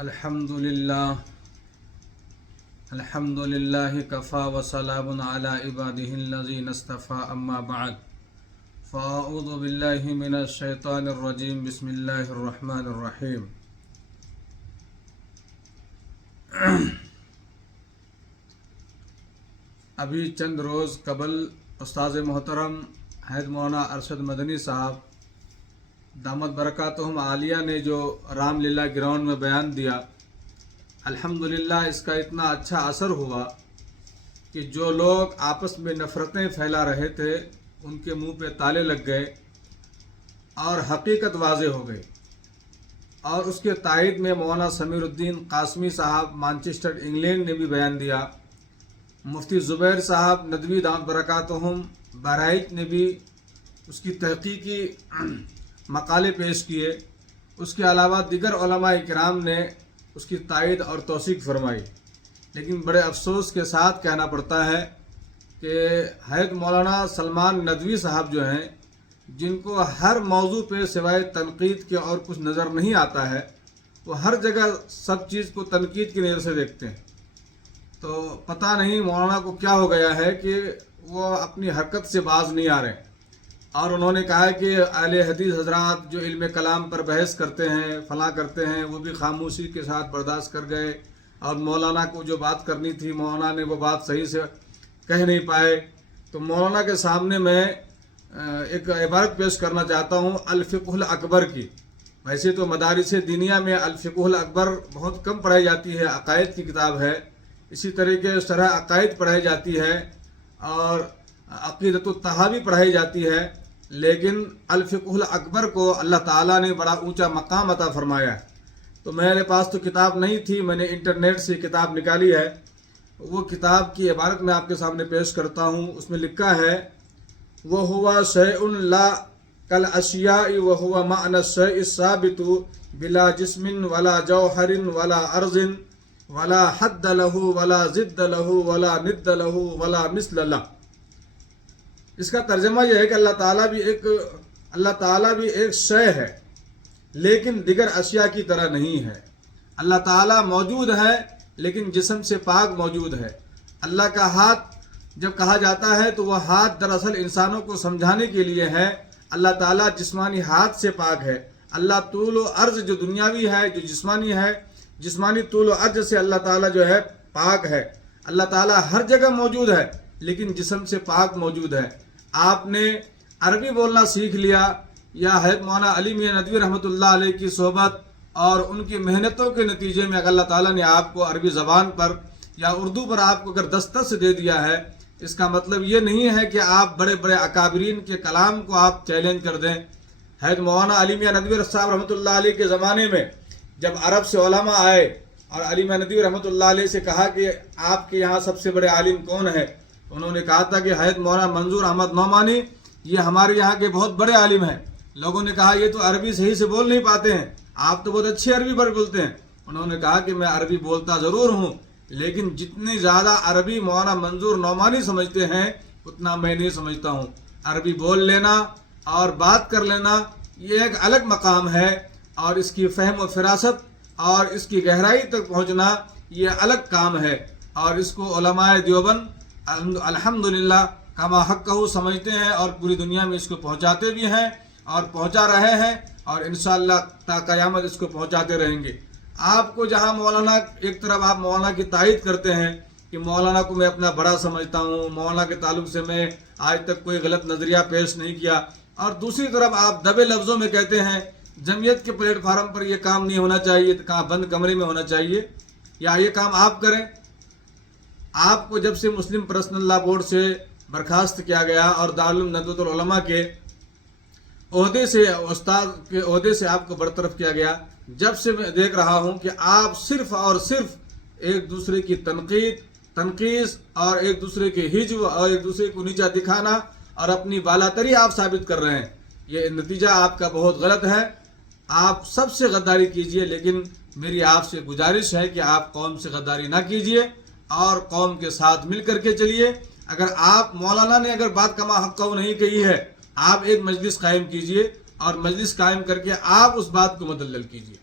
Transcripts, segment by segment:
الحمدللہ کفا وسلام علی عبادہ الذین اصطفى اما بعد فاعوذ باللہ من الشیطان الرجیم بسم اللہ الرحمن الرحیم۔ ابھی چند روز قبل استاذ محترم حید مولانا ارشد مدنی صاحب دامت برکاتہم عالیہ نے جو رام لیلا گراؤنڈ میں بیان دیا، الحمدللہ اس کا اتنا اچھا اثر ہوا کہ جو لوگ آپس میں نفرتیں پھیلا رہے تھے ان کے منہ پہ تالے لگ گئے اور حقیقت واضح ہو گئی۔ اور اس کے تائید میں مولانا سمیر الدین قاسمی صاحب مانچسٹر انگلینڈ نے بھی بیان دیا، مفتی زبیر صاحب ندوی دامت برکاتہم بہرائچ نے بھی اس کی تحقیقی مقالے پیش کیے۔ اس کے علاوہ دیگر علماء کرام نے اس کی تائید اور توثیق فرمائی۔ لیکن بڑے افسوس کے ساتھ کہنا پڑتا ہے کہ حید مولانا سلمان ندوی صاحب جو ہیں، جن کو ہر موضوع پہ سوائے تنقید کے اور کچھ نظر نہیں آتا ہے، وہ ہر جگہ سب چیز کو تنقید کی نظر سے دیکھتے ہیں۔ تو پتہ نہیں مولانا کو کیا ہو گیا ہے کہ وہ اپنی حرکت سے باز نہیں آ رہے۔ اور انہوں نے کہا کہ اہل حدیث حضرات جو علم کلام پر بحث کرتے ہیں، فلاں کرتے ہیں، وہ بھی خاموشی کے ساتھ برداشت کر گئے، اور مولانا کو جو بات کرنی تھی مولانا نے وہ بات صحیح سے کہہ نہیں پائے۔ تو مولانا کے سامنے میں ایک عبارت پیش کرنا چاہتا ہوں الفقہ الاکبر کی۔ ویسے تو مدارس دینیہ میں الفقہ الاکبر بہت کم پڑھائی جاتی ہے، عقائد کی کتاب ہے، اسی طریقے شرح عقائد پڑھائی جاتی ہے اور عقیدۃ الطحاوی پڑھائی جاتی ہے، لیکن الفقہ الاکبر کو اللہ تعالیٰ نے بڑا اونچا مقام عطا فرمایا ہے۔ تو میرے پاس تو کتاب نہیں تھی، میں نے انٹرنیٹ سے کتاب نکالی ہے۔ وہ کتاب کی عبارت میں آپ کے سامنے پیش کرتا ہوں۔ اس میں لکھا ہے وَهُوَ شَيْءٌ لَا كَالْأَشْيَاءِ وَهُوَ مَعْنَى الشَّيْءِ الثَّابِتُ بِلَا جِسْمٍ وَلَا جَوْهَرٍ وَلَا عَرْضٍ وَلَا حَدَّ لَهُ وَلَا ضِدَّ لَهُ وَلَا نِدَّ لَهُ وَلَا مِثْلَ لَهُ۔ اس کا ترجمہ یہ ہے کہ اللہ تعالیٰ بھی ایک شے ہے، لیکن دیگر اشیاء کی طرح نہیں ہے۔ اللہ تعالیٰ موجود ہے لیکن جسم سے پاک موجود ہے۔ اللہ کا ہاتھ جب کہا جاتا ہے تو وہ ہاتھ دراصل انسانوں کو سمجھانے کے لیے ہے۔ اللہ تعالیٰ جسمانی ہاتھ سے پاک ہے۔ اللہ طول و عرض جو دنیاوی ہے، جو جسمانی ہے، جسمانی طول و عرض سے اللہ تعالیٰ جو ہے پاک ہے۔ اللہ تعالیٰ ہر جگہ موجود ہے لیکن جسم سے پاک موجود ہے۔ آپ نے عربی بولنا سیکھ لیا یا حید مولانا علی میاں ندوی رحمۃ اللہ علیہ کی صحبت اور ان کی محنتوں کے نتیجے میں اگر اللہ تعالیٰ نے آپ کو عربی زبان پر یا اردو پر آپ کو اگر دسترس دے دیا ہے، اس کا مطلب یہ نہیں ہے کہ آپ بڑے بڑے اکابرین کے کلام کو آپ چیلنج کر دیں۔ حید مولانا علی میاں ندوی صاحب رحمۃ اللہ علیہ کے زمانے میں جب عرب سے علماء آئے اور علی میاں ندوی رحمۃ اللہ علیہ سے کہا کہ آپ کے یہاں سب سے بڑے عالم کون ہے، انہوں نے کہا تھا کہ حید مولانا منظور احمد نعمانی یہ ہمارے یہاں کے بہت بڑے عالم ہیں۔ لوگوں نے کہا یہ تو عربی صحیح سے بول نہیں پاتے ہیں، آپ تو بہت اچھی عربی پر بولتے ہیں۔ انہوں نے کہا کہ میں عربی بولتا ضرور ہوں، لیکن جتنی زیادہ عربی مولانا منظور نعمانی سمجھتے ہیں اتنا میں نہیں سمجھتا ہوں۔ عربی بول لینا اور بات کر لینا یہ ایک الگ مقام ہے، اور اس کی فہم و فراست اور اس کی گہرائی تک پہنچنا یہ الگ کام ہے، اور اس کو علماء دیوبند الحمدللہ کما حقہ سمجھتے ہیں اور پوری دنیا میں اس کو پہنچاتے بھی ہیں اور پہنچا رہے ہیں، اور انشاءاللہ تا قیامت اس کو پہنچاتے رہیں گے۔ آپ کو جہاں مولانا ایک طرف آپ مولانا کی تائید کرتے ہیں کہ مولانا کو میں اپنا بڑا سمجھتا ہوں، مولانا کے تعلق سے میں آج تک کوئی غلط نظریہ پیش نہیں کیا، اور دوسری طرف آپ دبے لفظوں میں کہتے ہیں جمعیت کے پلیٹ فارم پر یہ کام نہیں ہونا چاہیے، کہاں بند کمرے میں ہونا چاہیے، یا یہ کام آپ کریں۔ آپ کو جب سے مسلم پرسنل لا بورڈ سے برخاست کیا گیا اور دارالعلوم ندوۃ العلماء کے عہدے سے استاد کے عہدے سے آپ کو برطرف کیا گیا، جب سے میں دیکھ رہا ہوں کہ آپ صرف اور صرف ایک دوسرے کی تنقیص اور ایک دوسرے کے ہجو اور ایک دوسرے کو نیچا دکھانا اور اپنی بالاتری آپ ثابت کر رہے ہیں۔ یہ نتیجہ آپ کا بہت غلط ہے۔ آپ سب سے غداری کیجئے، لیکن میری آپ سے گزارش ہے کہ آپ قوم سے غداری نہ کیجئے اور قوم کے ساتھ مل کر کے چلیے۔ اگر آپ مولانا نے اگر بات کما حقہ نہیں کہی ہے، آپ ایک مجلس قائم کیجئے اور مجلس قائم کر کے آپ اس بات کو مدلل کیجئے۔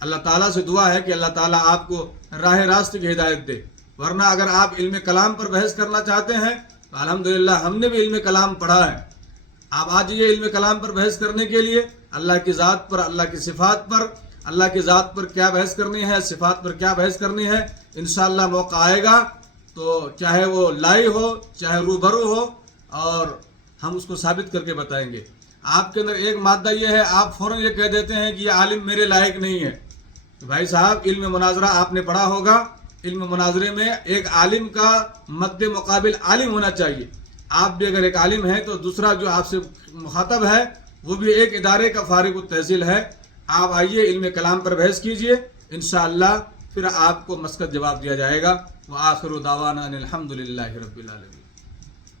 اللہ تعالیٰ سے دعا ہے کہ اللہ تعالیٰ آپ کو راہ راست کی ہدایت دے، ورنہ اگر آپ علم کلام پر بحث کرنا چاہتے ہیں تو الحمدللہ ہم نے بھی علم کلام پڑھا ہے. آپ آ جائیے علم کلام پر بحث کرنے کے لیے، اللہ کی ذات پر، اللہ کی صفات پر، اللہ کی ذات پر کیا بحث کرنی ہے، صفات پر کیا بحث کرنی ہے. انشاءاللہ موقع آئے گا تو چاہے وہ لائیو ہو چاہے روبرو ہو، اور ہم اس کو ثابت کر کے بتائیں گے. آپ کے اندر ایک مادہ یہ ہے، آپ فوراً یہ کہہ دیتے ہیں کہ یہ عالم میرے لائق نہیں ہے. تو بھائی صاحب، علم مناظرہ آپ نے پڑھا ہوگا، علم مناظرے میں ایک عالم کا مد مقابل عالم ہونا چاہیے. آپ بھی اگر ایک عالم ہیں تو دوسرا جو آپ سے مخاطب ہے وہ بھی ایک ادارے کا فارغ التحصیل ہے. آپ آئیے، علم کلام پر بحث کیجئے، انشاءاللہ پھر آپ کو مسکت جواب دیا جائے گا. وآخر دعوانا ان الحمدللہ رب العالمین.